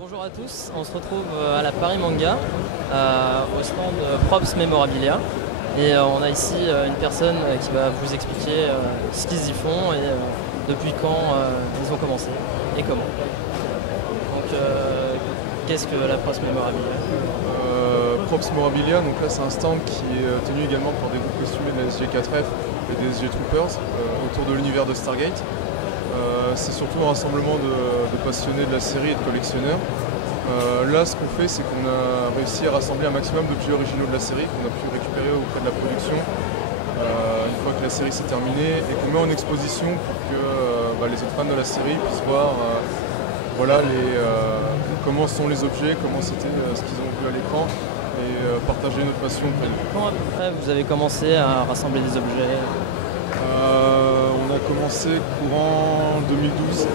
Bonjour à tous, on se retrouve à la Paris Manga, au stand Props Memorabilia. Et on a ici une personne qui va vous expliquer ce qu'ils y font et depuis quand ils ont commencé et comment. Donc qu'est-ce que la Props Memorabilia? Props Memorabilia, donc là c'est un stand qui est tenu également par des groupes costumés de la SG4F et des SG Troopers autour de l'univers de Stargate. C'est surtout un rassemblement de passionnés de la série et de collectionneurs. Là, ce qu'on fait, c'est qu'on a réussi à rassembler un maximum d'objets originaux de la série qu'on a pu récupérer auprès de la production une fois que la série s'est terminée et qu'on met en exposition pour que les autres fans de la série puissent voir comment sont les objets, comment c'était ce qu'ils ont vu à l'écran et partager notre passion auprès d'eux. Quand après vous avez commencé à rassembler des objets? On a commencé courant 2012,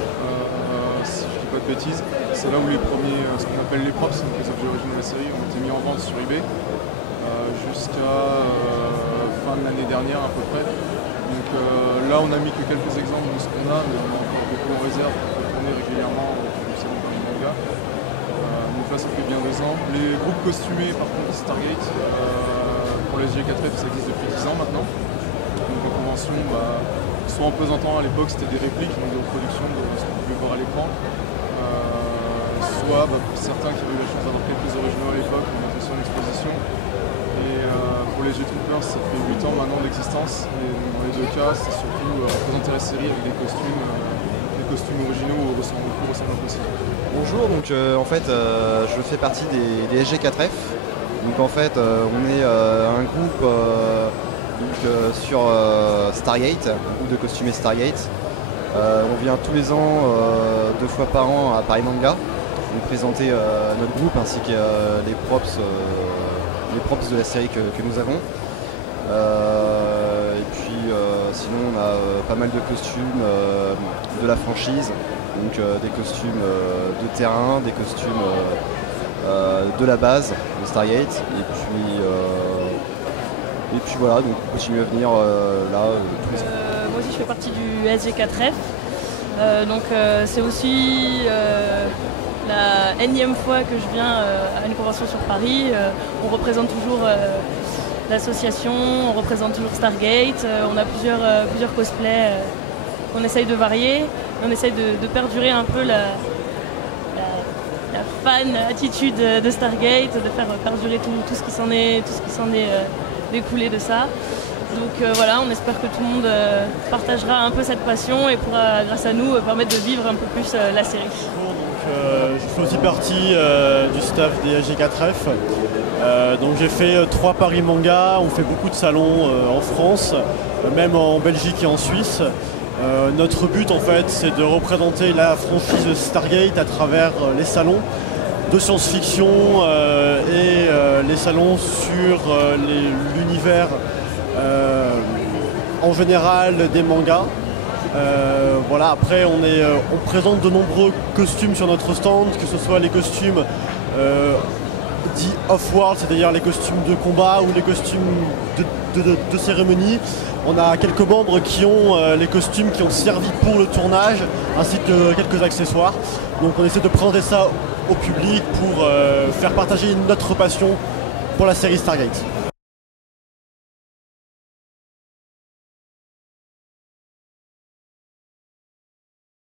si je ne dis pas de bêtises. C'est là où les premiers, ce qu'on appelle les props, donc les objets originaux de la série, ont été mis en vente sur eBay jusqu'à fin de l'année dernière à peu près. Donc là on a mis que quelques exemples de ce qu'on a, mais on a encore beaucoup en réserve pour tourner régulièrement au salon Paris Manga. Donc là ça fait bien 2 ans. Les groupes costumés par contre Stargate, pour les G4F ça existe depuis 10 ans maintenant. Donc en convention, soit en pesantant à l'époque c'était des répliques, donc des reproductions de ce qu'on pouvait voir à l'écran, soit pour certains qui avaient eu la chance d'avoir quelques originaux à l'époque, on était sur l'exposition. Et pour les G Troopers ça fait 8 ans maintenant d'existence, et dans les deux cas c'est surtout représenter la série avec des costumes originaux ressemblant possible. Bonjour, donc en fait je fais partie des SG4F. Donc en fait on est un groupe sur Stargate, un groupe de costumés Stargate. On vient tous les ans 2 fois par an à Paris Manga pour présenter notre groupe ainsi que les props de la série que nous avons. Et puis sinon on a pas mal de costumes de la franchise, donc des costumes de terrain, des costumes de la base de Stargate, et puis voilà, donc on continue à venir tous les ans. Moi aussi je fais partie du SG4F, c'est aussi la énième fois que je viens à une convention sur Paris. On représente toujours l'association, on représente toujours Stargate, on a plusieurs cosplays qu'on essaye de varier, on essaye de perdurer un peu la fan attitude de Stargate, de faire perdurer tout ce qui s'en est découlé de ça. Donc voilà, on espère que tout le monde partagera un peu cette passion et pourra, grâce à nous, permettre de vivre un peu plus la série. Je fais aussi partie du staff des SG4F. Donc j'ai fait 3 Paris Manga, on fait beaucoup de salons en France, même en Belgique et en Suisse. Notre but en fait c'est de représenter la franchise Stargate à travers les salons de science-fiction et les salons sur l'univers en général des mangas. Voilà, après on présente de nombreux costumes sur notre stand, que ce soit les costumes dits off-world, c'est-à-dire les costumes de combat ou les costumes de cérémonie. On a quelques membres qui ont les costumes qui ont servi pour le tournage, ainsi que quelques accessoires. Donc on essaie de présenter ça au public pour faire partager notre passion pour la série Stargate.